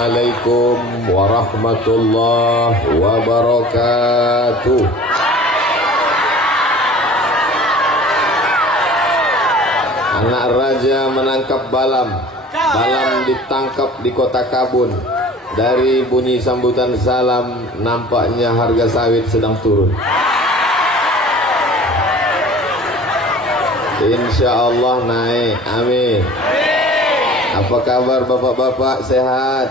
Assalamualaikum warahmatullahi wabarakatuh. Anak raja menangkap balam. Balam ditangkap di kota Kabun. Dari bunyi sambutan salam, nampaknya harga sawit sedang turun. Insya Allah naik, amin. Apa kabar bapak-bapak, sehat?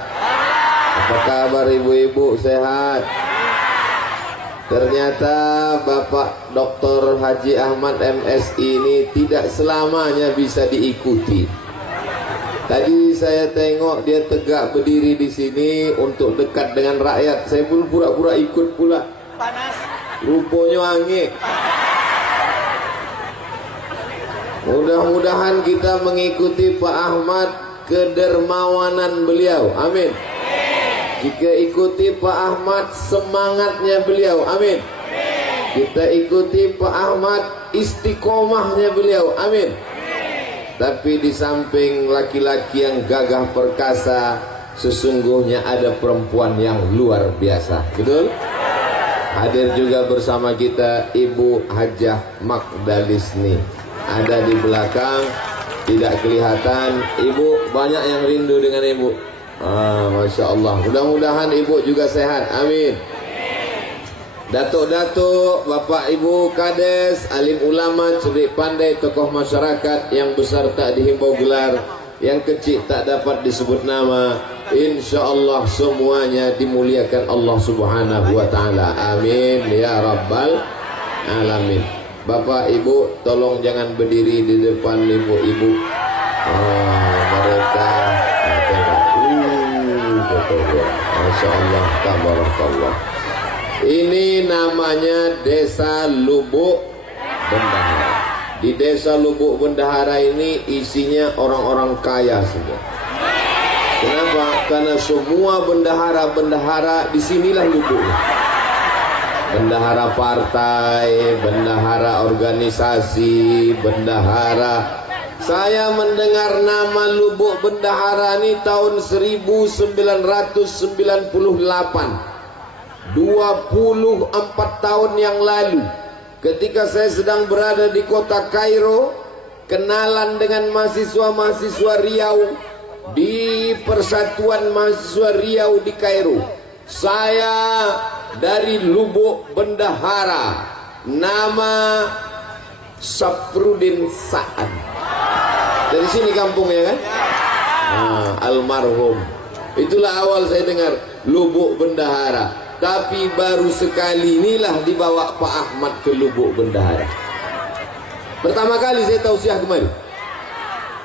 Apa kabar ibu-ibu, sehat? Ternyata Bapak Dr. Haji Ahmad MSI ini tidak selamanya bisa diikuti. Tadi saya tengok dia tegak berdiri di sini untuk dekat dengan rakyat. Saya pun pura-pura ikut pula. Panas. Rupanya angin. Mudah-mudahan kita mengikuti Pak Ahmad kedermawanan beliau. Amin. Jika ikuti Pak Ahmad semangatnya beliau. Amin. Kita ikuti Pak Ahmad istiqomahnya beliau. Amin. Tapi di samping laki-laki yang gagah perkasa, sesungguhnya ada perempuan yang luar biasa. Betul? Hadir juga bersama kita Ibu Hajah Magdalisni. Ada di belakang, tidak kelihatan. Ibu, banyak yang rindu dengan Ibu. Masya Allah. Mudah-mudahan Ibu juga sehat. Amin. Datuk-datuk, Bapak Ibu Kades, alim ulama, cerdik pandai, tokoh masyarakat, yang besar tak dihimbau gelar, yang kecil tak dapat disebut nama, insya Allah semuanya dimuliakan Allah Subhanahu wa Ta'ala. Amin ya Rabbal Alamin. Bapak Ibu, tolong jangan berdiri di depan ibu-ibu. Mereka Masya Allah, tabarakallah. Ini namanya Desa Lubuk Bendahara. Di Desa Lubuk Bendahara ini isinya orang-orang kaya semua. Kenapa? Karena semua bendahara-bendahara disinilah lubuknya. Bendahara partai, bendahara organisasi, bendahara. Saya mendengar nama Lubuk Bendahara ini tahun 1998. 24 tahun yang lalu, ketika saya sedang berada di kota Kairo, kenalan dengan mahasiswa-mahasiswa Riau di Persatuan Mahasiswa Riau di Kairo. Saya dari Lubuk Bendahara, nama Safrudin Sa'ad. Dari sini kampungnya kan? Almarhum. Itulah awal saya dengar Lubuk Bendahara. Tapi baru sekali inilah dibawa Pak Ahmad ke Lubuk Bendahara. Pertama kali saya tausiah kemarin.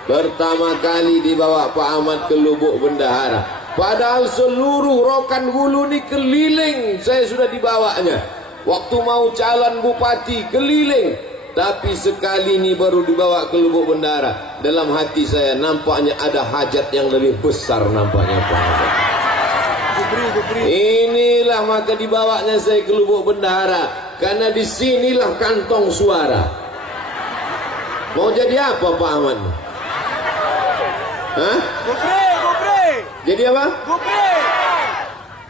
Pertama kali dibawa Pak Ahmad ke Lubuk Bendahara. Padahal seluruh Rokan Hulu ini keliling saya sudah dibawanya. Waktu mau calon bupati keliling. Tapi sekali ini baru dibawa ke Lubuk Bendahara. Dalam hati saya nampaknya ada hajat yang lebih besar nampaknya Pak Ahmad. Inilah maka dibawanya saya ke Lubuk Bendahara, karena disinilah kantong suara. Mau jadi apa Pak Ahmad? Hah? Gubri. Jadi apa? Gubri.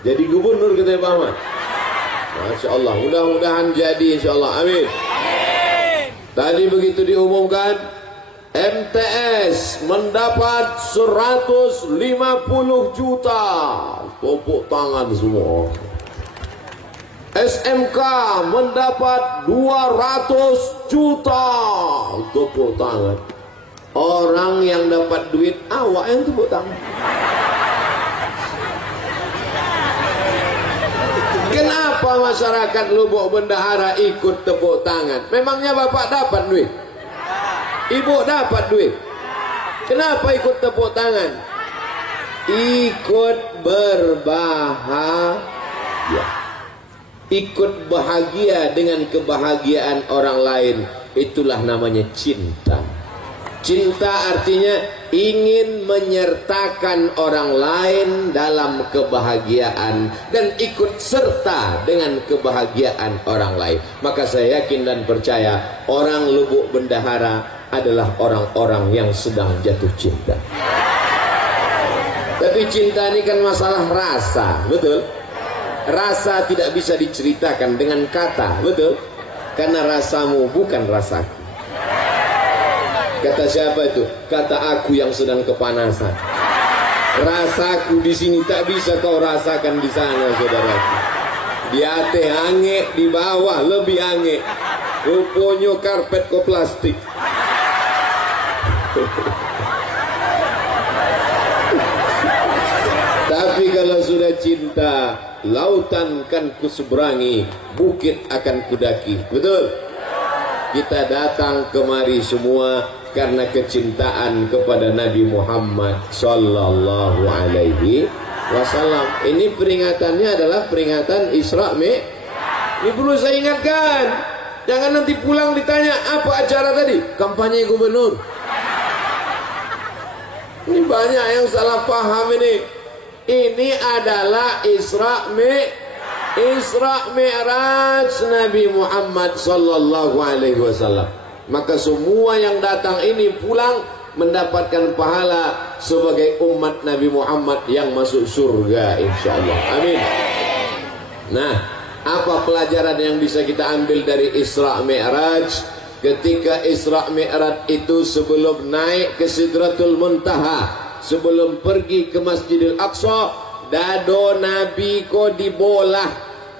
Jadi gubernur katanya Pak Ahmad. Masya Allah. Mudah-mudahan jadi insya Allah. Amin. Tadi begitu diumumkan, MTS mendapat 150 juta. Tepuk tangan semua. SMK mendapat 200 juta. Tepuk tangan. Orang yang dapat duit, awak yang tepuk tangan. Kenapa masyarakat Lubuk Bendahara ikut tepuk tangan? Memangnya Bapak dapat duit? Ibu dapat duit? Kenapa ikut tepuk tangan? Ikut berbahagia. Ikut bahagia dengan kebahagiaan orang lain. Itulah namanya cinta. Cinta artinya ingin menyertakan orang lain dalam kebahagiaan dan ikut serta dengan kebahagiaan orang lain. Maka saya yakin dan percaya orang Lubuk Bendahara adalah orang-orang yang sedang jatuh cinta. Tapi cinta ini kan masalah rasa, betul? Rasa tidak bisa diceritakan dengan kata, betul? Karena rasamu bukan rasaku. Kata siapa itu? Kata aku yang sedang kepanasan. Rasaku di sini tak bisa kau rasakan di sana, saudaraku. Di atas ange, di bawah lebih ange. Rupanya karpet ko plastik. Tapi kalau sudah cinta, lautan kan kuseberangi, bukit akan kudaki. Betul? Kita datang kemari semua karena kecintaan kepada Nabi Muhammad sallallahu alaihi wasallam. Ini peringatannya adalah peringatan Isra Mi'raj. Ini perlu saya ingatkan. Jangan nanti pulang ditanya apa acara tadi? Kampanye gubernur. Ini banyak yang salah paham ini. Ini adalah Isra Mi'raj Nabi Muhammad sallallahu alaihi wasallam. Maka semua yang datang ini pulang mendapatkan pahala sebagai umat Nabi Muhammad yang masuk surga insyaallah. Amin. Nah, apa pelajaran yang bisa kita ambil dari Isra Mi'raj? Ketika Isra Mi'raj itu sebelum naik ke Sidratul Muntaha, sebelum pergi ke Masjidil Aqsa, dado Nabi ko dibolah.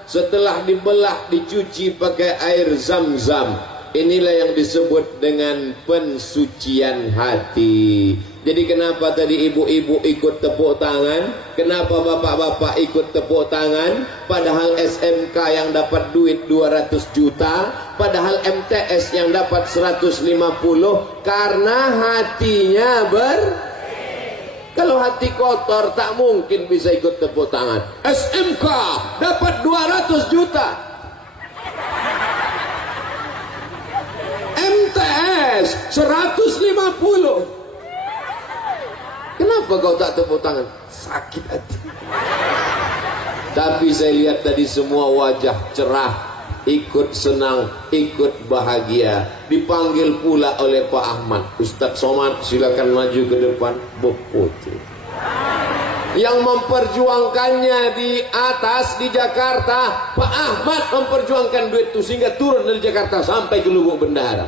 Setelah dibelah, dicuci pakai air Zam-Zam. Inilah yang disebut dengan pensucian hati. Jadi kenapa tadi ibu-ibu ikut tepuk tangan? Kenapa bapak-bapak ikut tepuk tangan? Padahal SMK yang dapat duit 200 juta, padahal MTS yang dapat 150, karena hatinya Kalau hati kotor tak mungkin bisa ikut tepuk tangan. SMK dapat 200 juta. MTS 150. Kenapa kau tak tepuk tangan? Sakit hati. Tapi saya lihat tadi semua wajah cerah, ikut senang, ikut bahagia. Dipanggil pula oleh Pak Ahmad. Ustadz Somad, silakan maju ke depan. Beputu. Yang memperjuangkannya di atas di Jakarta, Pak Ahmad memperjuangkan duit itu sehingga turun dari Jakarta sampai ke Lubuk Bendahara.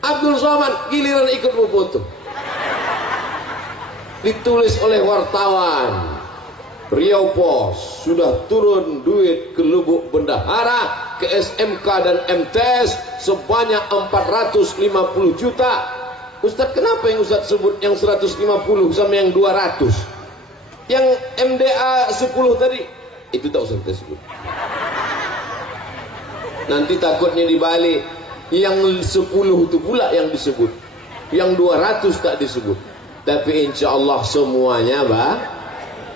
Abdul Somad giliran ikut beputu. Ditulis oleh wartawan Riau Pos, sudah turun duit ke Lubuk Bendahara, ke SMK dan MTS sebanyak 450 juta. Ustadz, kenapa yang Ustadz sebut yang 150 sama yang 200? Yang MDA 10 tadi itu tak usah kita sebut. Nanti takutnya dibalik, yang 10 itu pula yang disebut, yang 200 tak disebut. Tapi insya Allah semuanya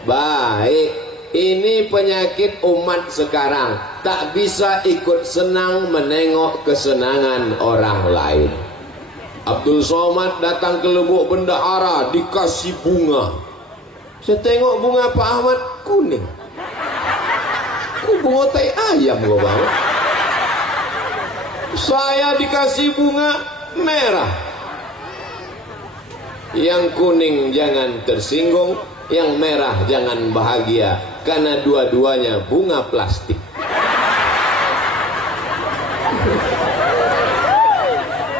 baik. Ini penyakit umat sekarang, tak bisa ikut senang menengok kesenangan orang lain. Abdul Somad datang ke Lubuk Bendahara dikasih bunga. Saya tengok bunga Pak Ahmad kuning. Kok bunga tai ayam gua bang? Saya dikasih bunga merah. Yang kuning jangan tersinggung, yang merah jangan bahagia, karena dua-duanya bunga plastik.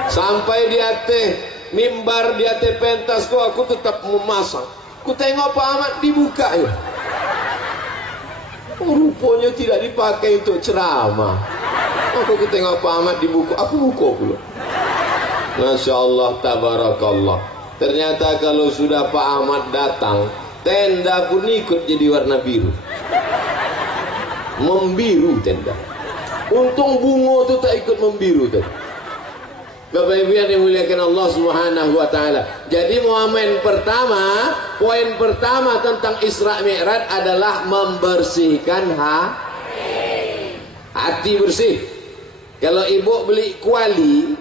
Sampai di atas mimbar, di atas pentas kok aku tetap memasang. Ku tengok Pak Ahmad dibuka ya. Rupanya tidak dipakai untuk ceramah. Aku tengok Pak Ahmad dibuka, aku buka pula. Masya Allah, tabarakallah. Ternyata kalau sudah Pak Ahmad datang, tenda pun ikut jadi warna biru. Membiru tenda. Untung bunga itu tak ikut membiru tadi. Bapak Ibu yang dimuliakan Allah Subhanahu wa taala. Jadi momen pertama, poin pertama tentang Isra Mi'raj adalah membersihkan hati bersih. Kalau ibu beli kuali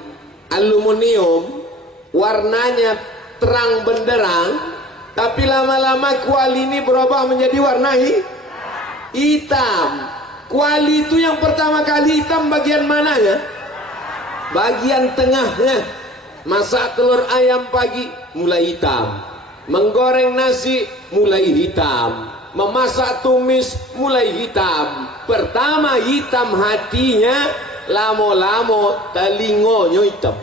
aluminium, warnanya terang benderang, tapi lama-lama kuali ini berubah menjadi warna hitam. Kuali itu yang pertama kali hitam bagian mananya? Bagian tengahnya. Masak telur ayam pagi mulai hitam. menggoreng nasi mulai hitam, memasak tumis mulai hitam. Pertama hitam hatinya, lamo-lamo telingonya hitam.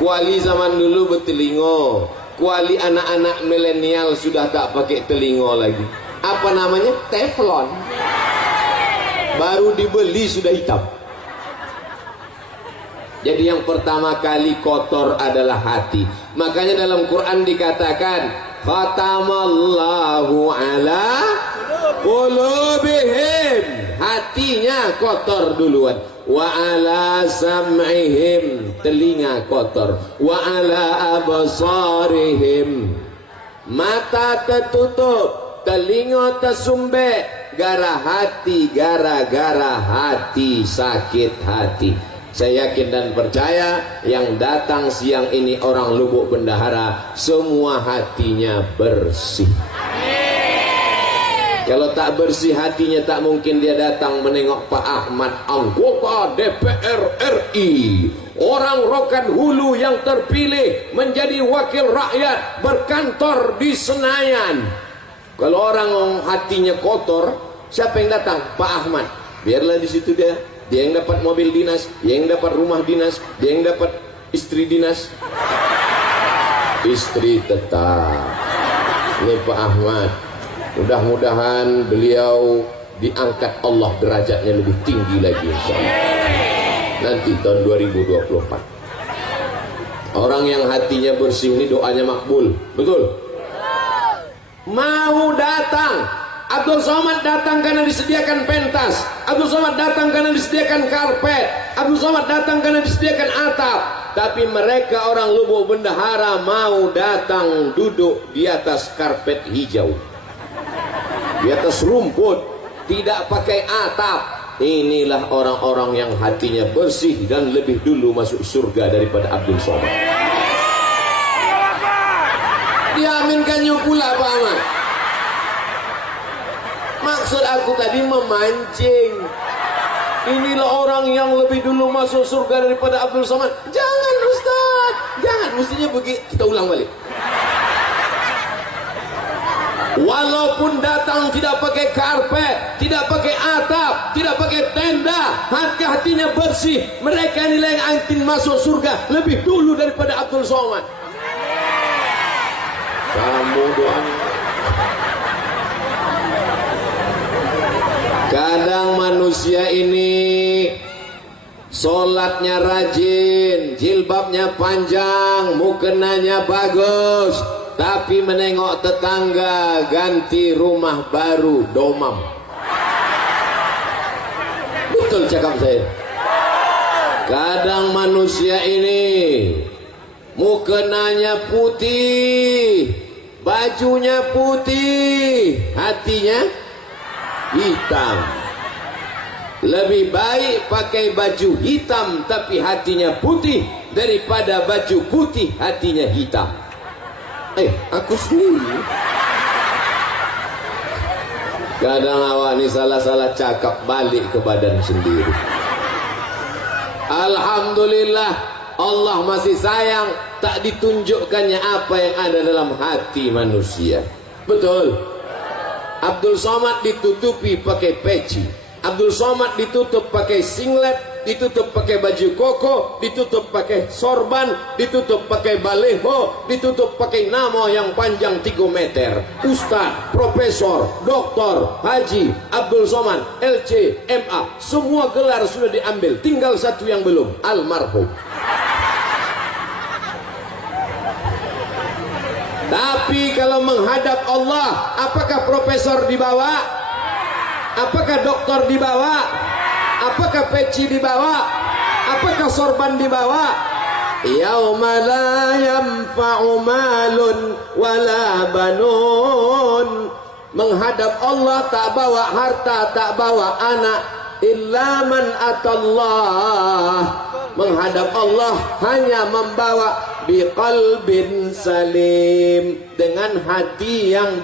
Kuali zaman dulu bertelingo, kuali anak-anak milenial sudah tak pakai telingo lagi. Apa namanya? Teflon. Baru dibeli sudah hitam. Jadi yang pertama kali kotor adalah hati. Makanya dalam Quran dikatakan, khatamallahu ala qulubihim, hatinya kotor duluan. Wa ala sam'ihim, telinga kotor. Wa ala absarihim, mata tertutup, telinga tersumbat. Gara-gara hati, sakit hati. Saya yakin dan percaya yang datang siang ini orang Lubuk Bendahara semua hatinya bersih. Kalau tak bersih hatinya, tak mungkin dia datang menengok Pak Ahmad, anggota DPR RI, orang Rokan Hulu yang terpilih menjadi wakil rakyat berkantor di Senayan. Kalau orang hatinya kotor, siapa yang datang? Pak Ahmad. Biarlah di situ dia yang dapat mobil dinas, dia yang dapat rumah dinas, dia yang dapat istri dinas. Istri tetap. Ini Pak Ahmad. Mudah-mudahan beliau diangkat Allah derajatnya lebih tinggi lagi insyaallah. Nanti tahun 2024. Orang yang hatinya bersih ini doanya makbul. Betul? Mau datang. Abdul Somad datang karena disediakan pentas. Abdul Somad datang karena disediakan karpet. Abdul Somad datang karena disediakan atap. Tapi mereka orang Lubuk Bendahara mau datang duduk di atas karpet hijau, di atas rumput, tidak pakai atap. Inilah orang-orang yang hatinya bersih dan lebih dulu masuk surga daripada Abdul Somad. Diaminkannya pula Pak Ahmad. Maksud aku tadi memancing. Inilah orang yang lebih dulu masuk surga daripada Abdul Somad. Jangan Ustaz, jangan, mestinya begitu. Kita ulang balik. Walaupun datang tidak pakai karpet, tidak pakai atap, tidak pakai tenda, hati-hatinya bersih. Mereka inilah yang antin masuk surga lebih dulu daripada Abdul Somad. Kamu doanya. Kadang manusia ini sholatnya rajin, jilbabnya panjang, mukenanya bagus, tapi menengok tetangga ganti rumah baru domam. Betul cakap saya. Kadang manusia ini mukenanya putih, bajunya putih, hatinya hitam. Lebih baik pakai baju hitam tapi hatinya putih daripada baju putih hatinya hitam. Aku sendiri. Kadang awak ni salah-salah cakap balik ke badan sendiri. Alhamdulillah Allah masih sayang, tak ditunjukkannya apa yang ada dalam hati manusia. Betul. Abdul Somad ditutupi pakai peci, Abdul Somad ditutup pakai singlet, ditutup pakai baju koko, ditutup pakai sorban, ditutup pakai baleho, ditutup pakai nama yang panjang 3 meter. Ustaz, profesor, doktor, haji, Abdul Somad, LC, MA, semua gelar sudah diambil, tinggal satu yang belum, almarhum. Tapi kalau menghadap Allah, apakah profesor dibawa? Apakah doktor dibawa? Apakah peci dibawa? Apakah sorban dibawa? Yauma la yanfa'u malun wala banun. Menghadap Allah tak bawa harta, tak bawa anak, illa man atallah. Menghadap Allah hanya membawa biqalbin salim, dengan hati yang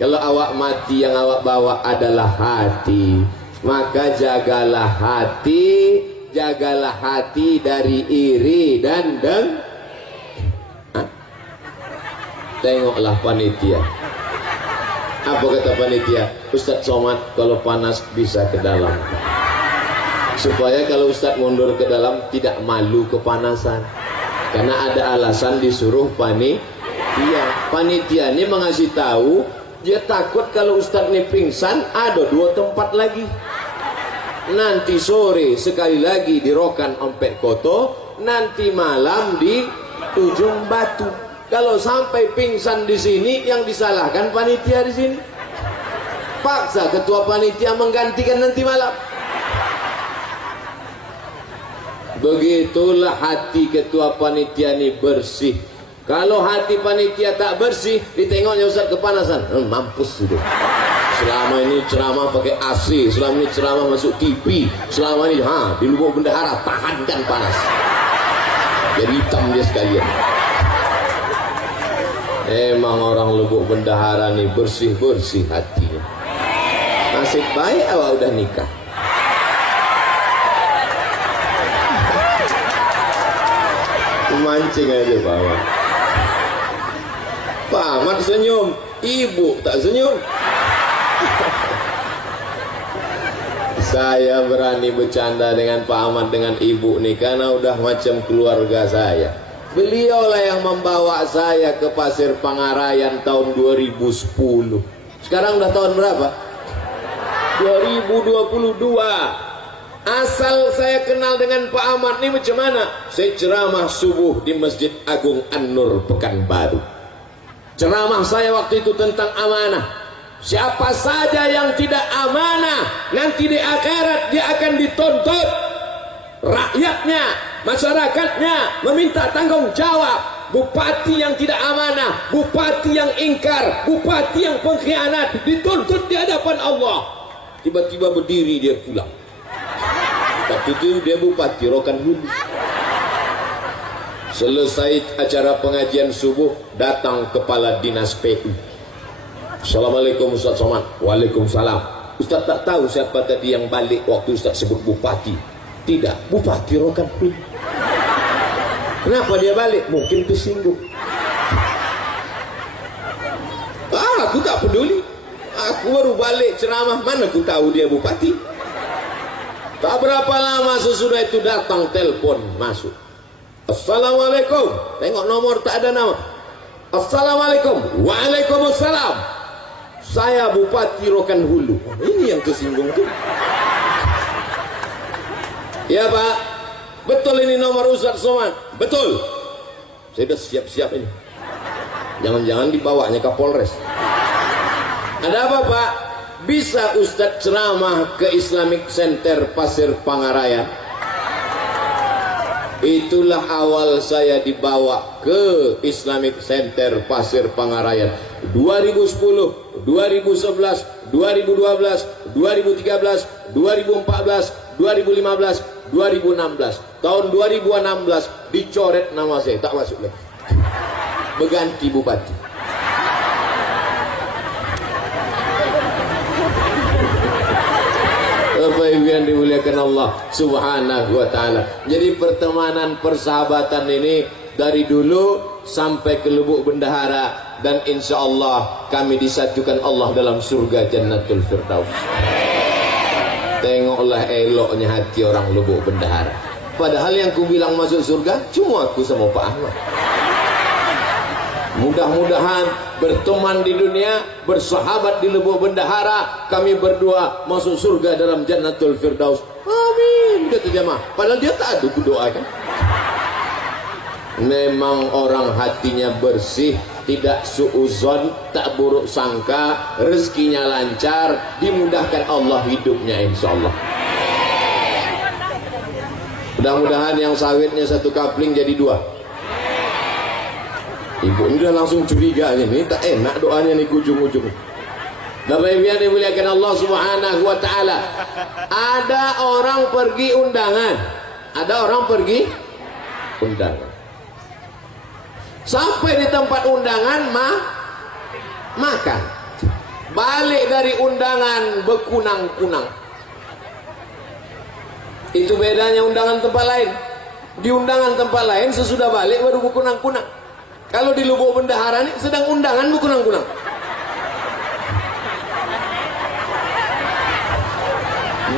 Kalau awak mati yang awak bawa adalah hati, maka jagalah hati jagalah hati dari iri dan Tengoklah panitia. Apa kata panitia? Ustadz Somad kalau panas bisa ke dalam, supaya kalau Ustadz mundur ke dalam tidak malu kepanasan, karena ada alasan disuruh panitia. Panitia ini mengasih tahu, dia takut kalau Ustadz ini pingsan, ada 2 tempat lagi. Nanti sore sekali lagi di Rokan Ompek Koto, nanti malam di Ujung Batu. Kalau sampai pingsan di sini, yang disalahkan panitia di sini. Paksa ketua panitia menggantikan nanti malam. Begitulah hati ketua panitia ini bersih. Kalau hati panitia tak bersih, ditengoknya Ustaz kepanasan, mampus itu. Selama ini ceramah pakai AC, selama ini ceramah masuk TV, selama ini di lubuk bendahara tahankan panas. Jadi hitam dia sekalian. Emang orang lubuk bendahara nih bersih-bersih hatinya. Nasib baik awak udah nikah. Mancing aja Pak Ahmad. Pak Ahmad senyum, ibu tak senyum. Saya berani bercanda dengan Pak Ahmad dengan ibu nih karena udah macam keluarga saya. Beliaulah yang membawa saya ke Pasir Pangarayan tahun 2010. Sekarang udah tahun berapa? 2022. Asal saya kenal dengan Pak Ahmad ini macam mana? Saya ceramah subuh di Masjid Agung An-Nur Pekanbaru. Ceramah saya waktu itu tentang amanah. Siapa saja yang tidak amanah, nanti di akhirat dia akan dituntut. Rakyatnya, masyarakatnya meminta tanggung jawab. Bupati yang tidak amanah, bupati yang ingkar, bupati yang pengkhianat dituntut di hadapan Allah. Tiba-tiba berdiri dia pulang. Waktu itu dia bupati Rokan Hulu. Selesai acara pengajian subuh, datang kepala dinas PU. Assalamualaikum Ustaz Somad. Waalaikumsalam. Ustaz tak tahu siapa tadi yang balik waktu Ustaz sebut bupati. Tidak, bupati Rokan Hulu. Kenapa dia balik? Mungkin tersinggung. Aku tak peduli. Aku baru balik ceramah, mana aku tahu dia bupati. Tak berapa lama sesudah itu datang telepon masuk. Assalamualaikum. Tengok nomor tak ada nama. Assalamualaikum. Waalaikumsalam. Saya bupati Rokan Hulu. Ini yang tersinggung tuh. Ya Pak, betul ini nomor Ustaz Somad. Betul. Saya sudah siap-siap ini. Jangan-jangan dibawanya ke Polres. Ada apa Pak? Bisa Ustaz ceramah ke Islamic Center Pasir Pangarayan? Itulah awal saya dibawa ke Islamic Center Pasir Pangarayan. 2010, 2011, 2012, 2013, 2014, 2015, 2016. Tahun 2016 dicoret nama saya, tak masuk lagi. Berganti bupati. Bapak Ibu yang dimuliakan Allah Subhanahu wa taala. Jadi pertemanan persahabatan ini dari dulu sampai ke lubuk bendahara, dan insya Allah kami disatukan Allah dalam surga Jannatul Firdaus. Tengoklah eloknya hati orang lubuk bendahara. Padahal yang ku bilang masuk surga cuma aku sama Pak Ahmad. Mudah-mudahan berteman di dunia, bersahabat di lubuk bendahara, kami berdua masuk surga dalam Jannatul Firdaus. Amin. Kata jemaah. Padahal dia tak ada doa kan. Memang orang hatinya bersih, tidak suuzon, tak buruk sangka, rezekinya lancar, dimudahkan Allah hidupnya insya Allah. Mudah-mudahan yang sawitnya satu kapling jadi 2. Ibu ini udah langsung curiga ini, tak enak doanya nih ujung-ujung. Bapak Ibu yang dimuliakan Allah Subhanahu wa taala. Ada orang pergi undangan. Ada orang pergi undangan. Sampai di tempat undangan makan. Balik dari undangan bekunang-kunang. Itu bedanya undangan tempat lain. Di undangan tempat lain sesudah balik baru berkunang-kunang. Kalau di Lubuk Bendahara ini sedang undangan berkunang-kunang.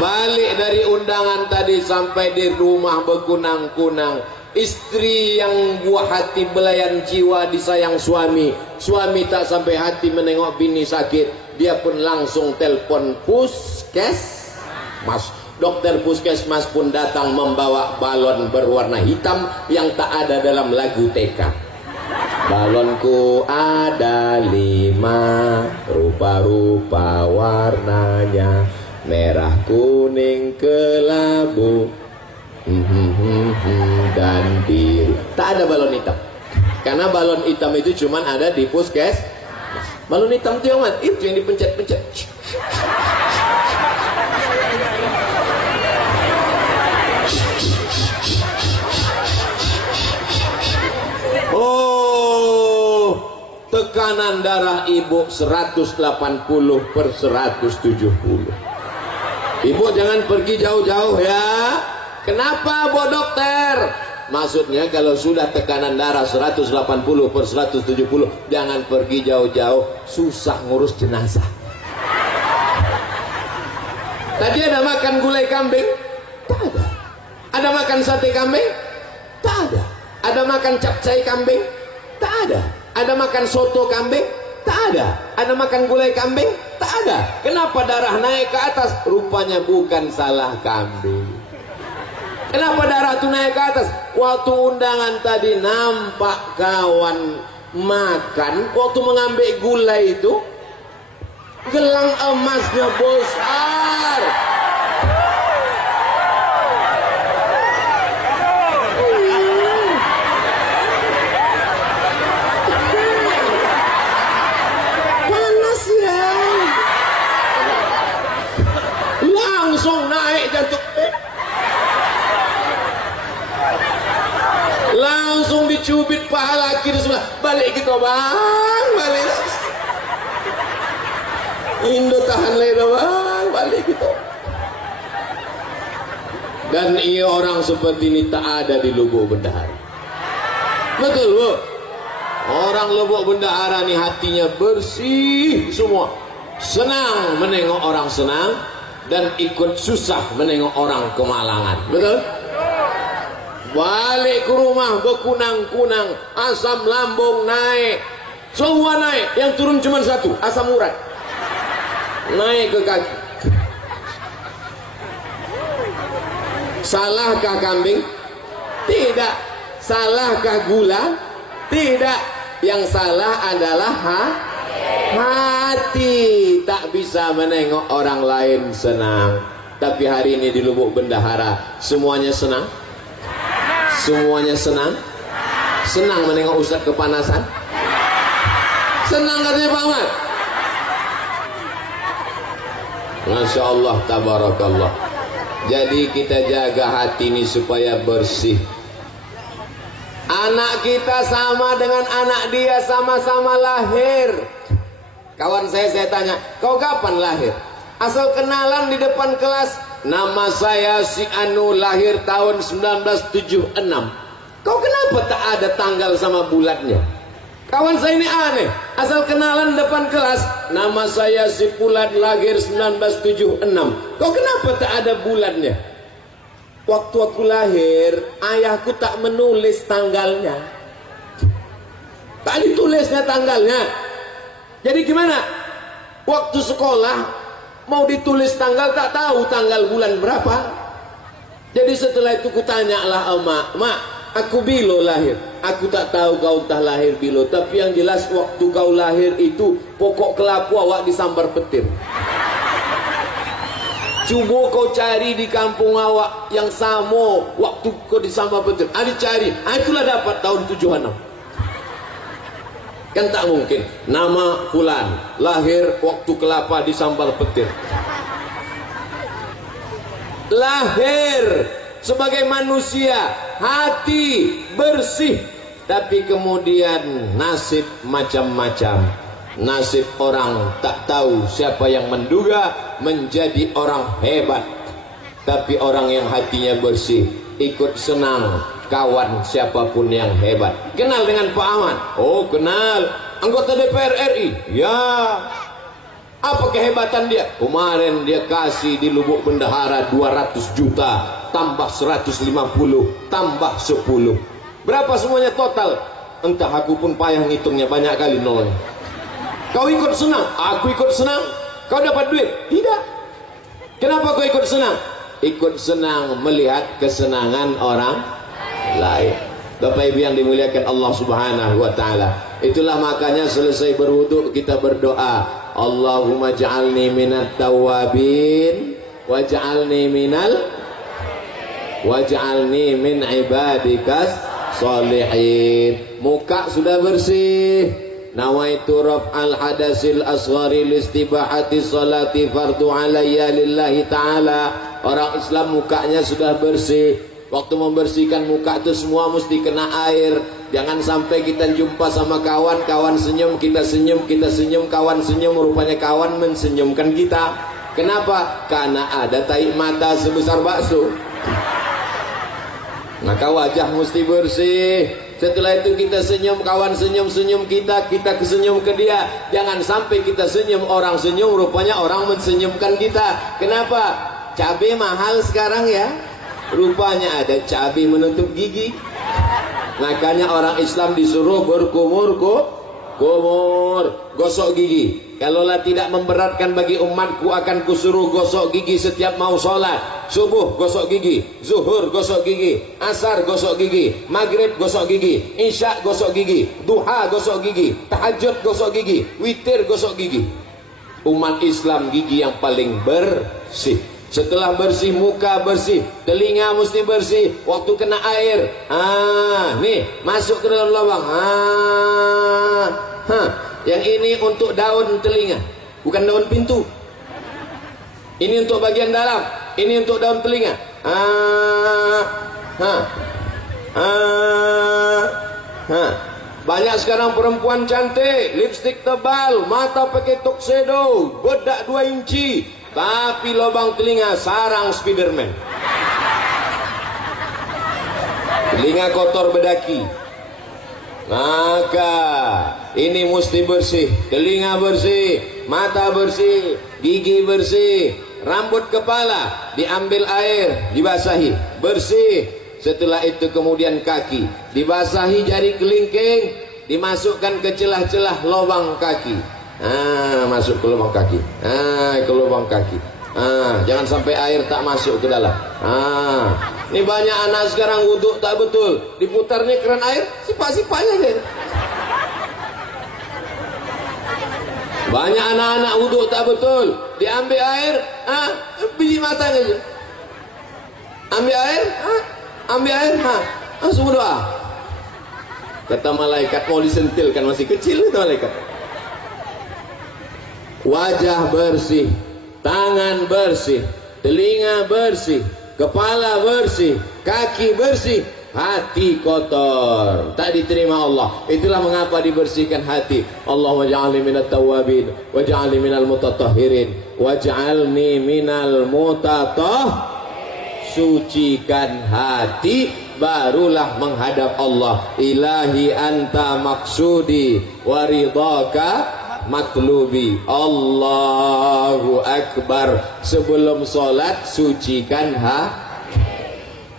Balik dari undangan tadi sampai di rumah berkunang-kunang. Istri yang buah hati belayan jiwa disayang suami. Suami tak sampai hati menengok bini sakit. Dia pun langsung telpon puskesmas. Dokter puskesmas pun datang membawa balon berwarna hitam yang tak ada dalam lagu TK. Balonku ada 5, rupa-rupa warnanya, merah, kuning, kelabu, dan biru. Tak ada balon hitam, karena balon hitam itu cuma ada di puskes. Balon hitam itu yang mana? Itu yang dipencet-pencet. Oh, tekanan darah ibu 180/170. Ibu jangan pergi jauh-jauh ya. Kenapa, Bu Dokter? Maksudnya kalau sudah tekanan darah 180/170, jangan pergi jauh-jauh, susah ngurus jenazah. Tadi ada makan gulai kambing? Tak ada. Ada makan sate kambing? Tak ada. Ada makan capcay kambing? Tak ada. Ada makan soto kambing? Tak ada. Ada makan gulai kambing? Tak ada. Kenapa darah naik ke atas? Rupanya bukan salah kambing. Kenapa darah itu naik ke atas? Waktu undangan tadi nampak kawan makan, waktu mengambil gulai itu, gelang emasnya besar. Panas ya. Langsung naik jantung. Langsung dicubit pahala kiri sebelah. Balik gitu bang, balik. Indo tahan leda bang, balik gitu. Dan iya orang seperti ini tak ada di Lubuk Bendahara. Betul Bu? Orang Lubuk Bendahara nih hatinya bersih semua. Senang menengok orang senang dan ikut susah menengok orang kemalangan. Betul? Balik ke rumah berkunang-kunang, asam lambung naik, semua naik, yang turun cuma satu, asam urat naik ke kaki. Salahkah kambing? Tidak. Salahkah gula? Tidak. Yang salah adalah hati. Tak bisa menengok orang lain senang. Tapi hari ini di Lubuk Bendahara semuanya senang. Semuanya senang. Senang menengok Ustadz kepanasan. Senang katanya Pak Ahmad. Masya Allah, tabarakallah. Jadi kita jaga hati ini supaya bersih. Anak kita sama dengan anak dia, sama-sama lahir. Kawan saya tanya, kau kapan lahir? Asal kenalan di depan kelas, nama saya si Anu, lahir tahun 1976. Kau kenapa tak ada tanggal sama bulannya? Kawan saya ini aneh, asal kenalan depan kelas, nama saya si Fulan, lahir 1976. Kau kenapa tak ada bulannya? Waktu aku lahir, ayahku tak menulis tanggalnya. Tak ditulisnya tanggalnya. Jadi gimana? Waktu sekolah mau ditulis tanggal, tak tahu tanggal bulan berapa. Jadi setelah itu kutanyalah emak, mak, aku bilo lahir. Aku tak tahu kau entah lahir bilo, tapi yang jelas waktu kau lahir itu pokok kelapu awak disambar petir. Coba kau cari di kampung awak yang sama waktu kau disambar petir. Ada cari, itulah dapat tahun 76. Kan tak mungkin. Nama Fulan, lahir waktu kelapa disambar petir. Lahir sebagai manusia, hati bersih, tapi kemudian nasib macam-macam. Nasib orang tak tahu siapa yang menduga menjadi orang hebat. Tapi orang yang hatinya bersih, ikut senang kawan siapapun yang hebat. Kenal dengan Pak Ahmad? Oh kenal. Anggota DPR RI? Ya. Apa kehebatan dia? Kemarin dia kasih di Lubuk Bendahara 200 juta, tambah 150, tambah 10. Berapa semuanya total? Entah, aku pun payah ngitungnya, banyak kali nol. Kau ikut senang, aku ikut senang. Kau dapat duit? Tidak. Kenapa kau ikut senang? Ikut senang melihat kesenangan orang lain. Bapak Ibu yang dimuliakan Allah Subhanahu wa taala. Itulah makanya selesai berwudu kita berdoa, Allahumma ja'alni minat tawabin waj'alni min ibadikas sholihin. Muka sudah bersih. Nawaitu raf'al hadasil asghari listibahati salati fardu alayya lillahi ta'ala. Orang Islam mukanya sudah bersih. Waktu membersihkan muka itu semua mesti kena air. Jangan sampai kita jumpa sama kawan, kawan senyum, kita senyum, kita senyum, kawan senyum, rupanya kawan mensenyumkan kita. Kenapa? Karena ada tahi mata sebesar bakso. Maka wajah mesti bersih. Setelah itu kita senyum, kawan senyum-senyum kita, kita kesenyum ke dia. Jangan sampai kita senyum, orang senyum, rupanya orang mensenyumkan kita. Kenapa? Cabai mahal sekarang ya. Rupanya ada cabai menutup gigi. Makanya orang Islam disuruh berkumur gosok gigi. Kalaulah tidak memberatkan bagi umatku, akan kusuruh gosok gigi setiap mau sholat. Subuh gosok gigi, zuhur gosok gigi, asar gosok gigi, maghrib gosok gigi, isya gosok gigi, duha gosok gigi, tahajud gosok gigi, witir gosok gigi. Umat Islam gigi yang paling bersih. Setelah bersih, muka bersih, telinga mesti bersih. Waktu kena air, nih masuk ke dalam lubang. Yang ini untuk daun telinga, bukan daun pintu. Ini untuk bagian dalam, ini untuk daun telinga. Banyak sekarang perempuan cantik, lipstik tebal, mata pakai tuxedo, bedak 2 inci, tapi lubang telinga sarang Spiderman. Telinga kotor bedaki. Maka ini mesti bersih. Telinga bersih, mata bersih, gigi bersih, rambut kepala diambil air, dibasahi, bersih. Setelah itu kemudian kaki dibasahi, jari kelingking dimasukkan ke celah-celah lubang kaki. Masuk ke lubang kaki. Ke lubang kaki. Jangan sampai air tak masuk ke dalam. Ini banyak anak sekarang wudhu tak betul, diputarnya keran air, sipak-sipaknya aja. Banyak anak-anak wudhu tak betul, diambil air, biji matanya aja. Ambil air, langsung berdoa. Kata malaikat, mau disentil kan masih kecil itu malaikat. Wajah bersih, tangan bersih, telinga bersih, kepala bersih, kaki bersih, hati kotor, tak diterima Allah. Itulah mengapa dibersihkan hati. Allahumma ja'alni minat tawabin waj'alni minal mutatahhirin waj'alni minal sucikan hati, barulah menghadap Allah. Ilahi anta maksudi waridhaka matlubi. Allahu Akbar. Sebelum sholat sucikan hati.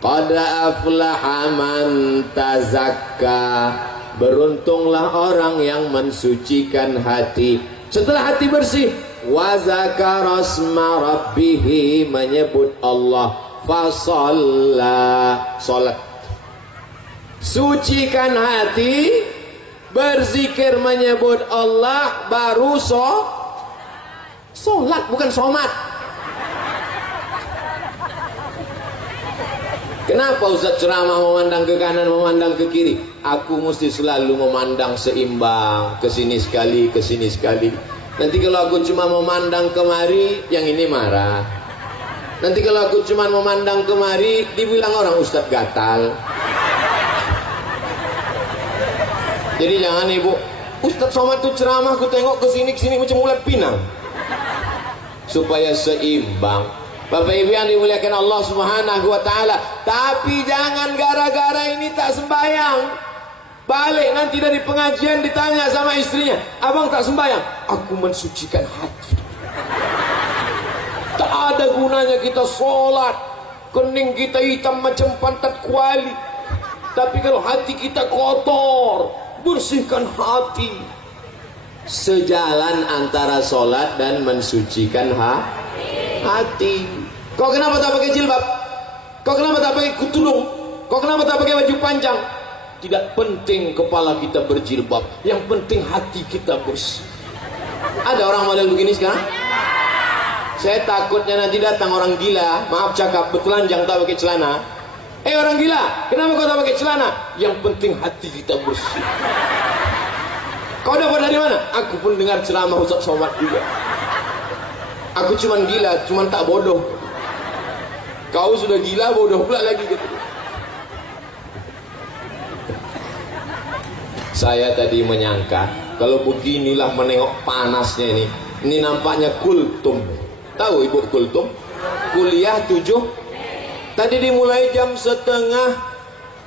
Qad aflaha man tazakka. Beruntunglah orang yang mensucikan hati. Setelah hati bersih, wa zakara asma rabbih, menyebut Allah, fasalla, salat. Sucikan hati, berzikir menyebut Allah, baru solat, bukan somat. Kenapa Ustaz ceramah memandang ke kanan, memandang ke kiri? Aku mesti selalu memandang seimbang, ke sini sekali, ke sini sekali. Nanti kalau aku cuma memandang kemari, yang ini marah. Nanti kalau aku cuma memandang kemari, dibilang orang Ustaz gatal. Jadi jangan ibu, Ustaz Somad itu ceramah, aku tengok ke sini macam ulat pinang. Supaya seimbang. Bapak Ibu yang dimuliakan Allah Subhanahu wa taala. Tapi jangan gara-gara ini tak sembahyang, balik nanti dari pengajian ditanya sama istrinya, "Abang tak sembahyang?" "Aku mensucikan hati." Tak ada gunanya kita sholat, kening kita hitam macam pantat kuali, tapi kalau hati kita kotor, bersihkan hati. Sejalan antara sholat dan mensucikan hati. Kau kenapa tak pakai jilbab? Kau kenapa tak pakai kutulung? Kau kenapa tak pakai baju panjang? Tidak penting kepala kita berjilbab, yang penting hati kita bersih. Ada orang model begini sekarang? Saya takutnya nanti datang orang gila, maaf cakap, bertelanjang tak pakai celana. Orang gila, kenapa kau tak pakai celana? Yang penting hati kita bersih. Kau dapat dari mana? Aku pun dengar ceramah Ustaz Somad juga. Aku cuman gila, cuman tak bodoh. Kau sudah gila, bodoh pula lagi gitu. Saya tadi menyangka kalau beginilah menengok panasnya ini. Ini nampaknya kultum. Tahu Ibu kultum? Kuliah 7. Tadi dimulai jam setengah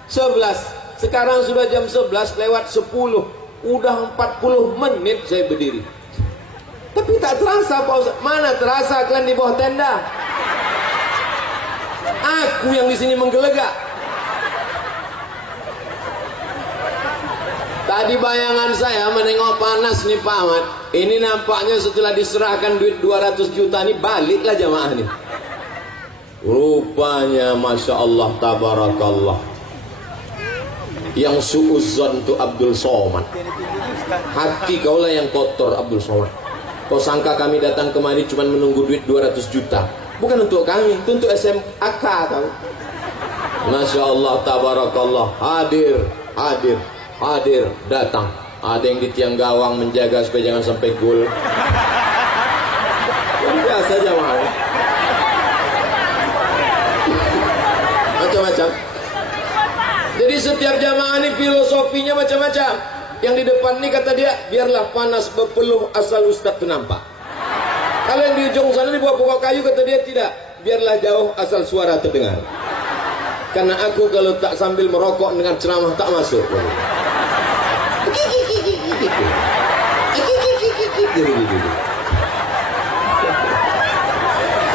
11. Sekarang sudah jam 11 lewat 10. Udah 40 menit saya berdiri. Tapi tak terasa Pak Ustaz. Mana terasa kalian di bawah tenda? Aku yang di sini menggelegak. Tadi bayangan saya menengok panas nih Pak Ahmad. Ini nampaknya setelah diserahkan duit 200 juta nih baliklah jamaah nih. Rupanya Masya Allah Tabarakallah, yang suuzon itu Abdul Somad. Hati kaulah yang kotor Abdul Somad. Kau sangka kami datang kemari cuma menunggu duit 200 juta? Bukan untuk kami, itu untuk SMAK tahu. Masya Allah Tabarakallah, hadir datang. Ada yang di tiang gawang menjaga supaya jangan sampai gol. Biasa jamaah. Macam-macam. Jadi setiap jamaah ini filosofinya macam-macam. Yang di depan ini kata dia, biarlah panas berpeluh asal Ustaz itu nampak. Kalau yang di ujung sana di bawah pokok kayu kata dia tidak, biarlah jauh asal suara terdengar. Karena aku kalau tak sambil merokok dengan ceramah tak masuk.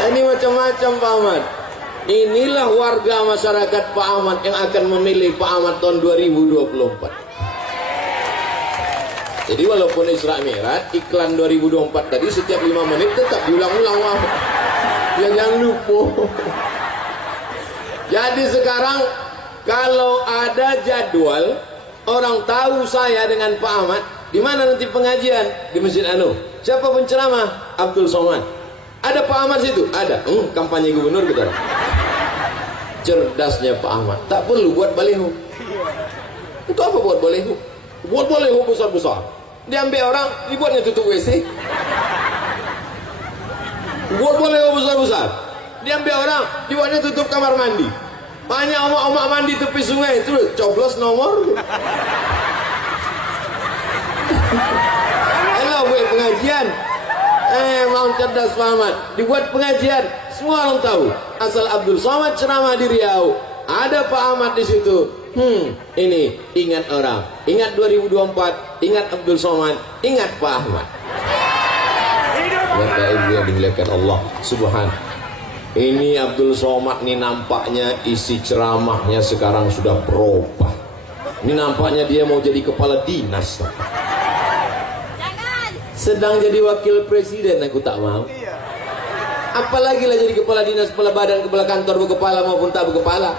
Ini macam-macam Pak Ahmad. Inilah warga masyarakat Pak Ahmad yang akan memilih Pak Ahmad tahun 2024. Jadi walaupun Isra Mi'raj iklan 2024 tadi setiap 5 menit tetap diulang-ulang. Jangan lupa. Jadi sekarang kalau ada jadwal, orang tahu saya dengan Pak Ahmad, di mana nanti pengajian? Di Masjid Anu. Siapa penceramah? Abdul Somad. Ada Pak Ahmad situ? Ada. Kampanye gubernur gitu. Cerdasnya Pak Ahmad, tak perlu buat baliho. Itu apa buat baliho? Buat baliho besar-besar. Diambil orang, dibuatnya tutup WC. Buat baliho besar-besar. Diambil orang, dibuatnya tutup kamar mandi. Banyak omak-omak mandi tepi sungai itu coblos nomor. Enak buat pengajian. Mau cerdas Pak Ahmad. Dibuat pengajian, semua orang tahu. Asal Abdul Somad ceramah di Riau, ada Pak Ahmad di situ. Ini ingat orang, ingat 2024, ingat Abdul Somad, ingat Pak Ahmad. Bapak Ibu yang dimuliakan Allah Subhanahu. Ini Abdul Somad nih nampaknya isi ceramahnya sekarang sudah berubah. Ini nampaknya dia mau jadi kepala dinas. Sedang jadi wakil presiden aku tak mau. Apalagi lah jadi kepala dinas, kepala badan, kepala kantor, berkepala maupun tak berkepala.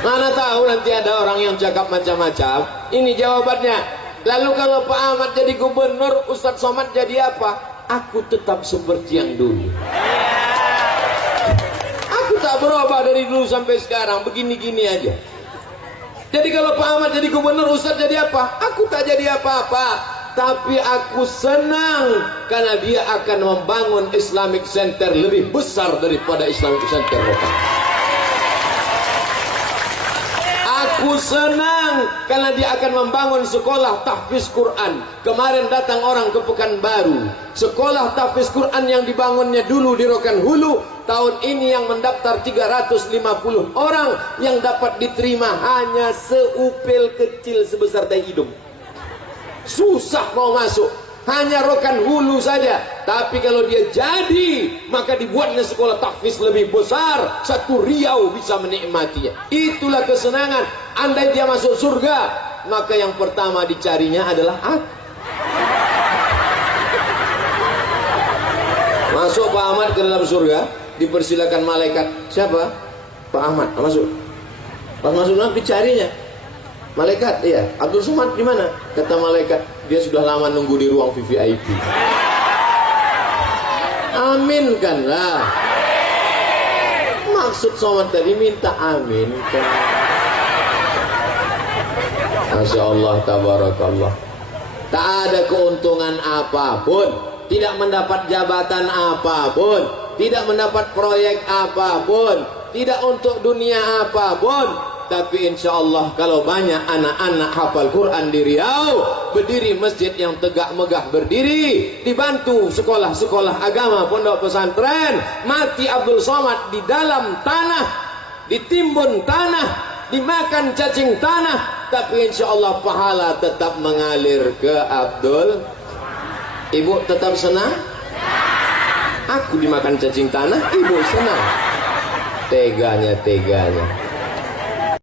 Mana tahu nanti ada orang yang cakap macam-macam. Ini jawabannya. Lalu kalau Pak Ahmad jadi gubernur, Ustadz Somad jadi apa? Aku tetap seperti yang dulu. Aku tak berubah dari dulu sampai sekarang, begini-gini aja. Jadi kalau Pak Ahmad jadi gubernur, Ustadz jadi apa? Aku tak jadi apa-apa. Tapi aku senang karena dia akan membangun Islamic Center lebih besar daripada Islamic Center lokal. Aku Aku senang karena dia akan membangun sekolah tahfiz Quran. Kemarin datang orang ke Pekanbaru. Sekolah tahfiz Quran yang dibangunnya dulu di Rokan Hulu, tahun ini yang mendaftar 350 orang, yang dapat diterima hanya seupil kecil sebesar tai hidung. Susah mau masuk, hanya Rokan Hulu saja. Tapi kalau dia jadi, maka dibuatnya sekolah tahfiz lebih besar, satu Riau bisa menikmatinya. Itulah kesenangan. Andai dia masuk surga, maka yang pertama dicarinya adalah aku. Masuk Pak Ahmad ke dalam surga, dipersilakan malaikat. Siapa? Pak Ahmad. Masuk. Pas masuk dicarinya malaikat. Iya, Abdul Somad di mana? Kata malaikat, dia sudah lama nunggu di ruang VVIP. Aminkanlah. Maksud Somad tadi minta amin kan. Masya Allah, tabarakallah. Tak ada keuntungan apapun, tidak mendapat jabatan apapun, tidak mendapat proyek apapun, tidak untuk dunia apapun. Tapi insya Allah kalau banyak anak-anak hafal Quran di Riau, berdiri masjid yang tegak megah berdiri, dibantu sekolah-sekolah agama, pondok pesantren, mati Abdul Somad di dalam tanah, ditimbun tanah, dimakan cacing tanah, tapi insya Allah pahala tetap mengalir ke Abdul. Ibu tetap senang? Aku dimakan cacing tanah, ibu senang. Teganya.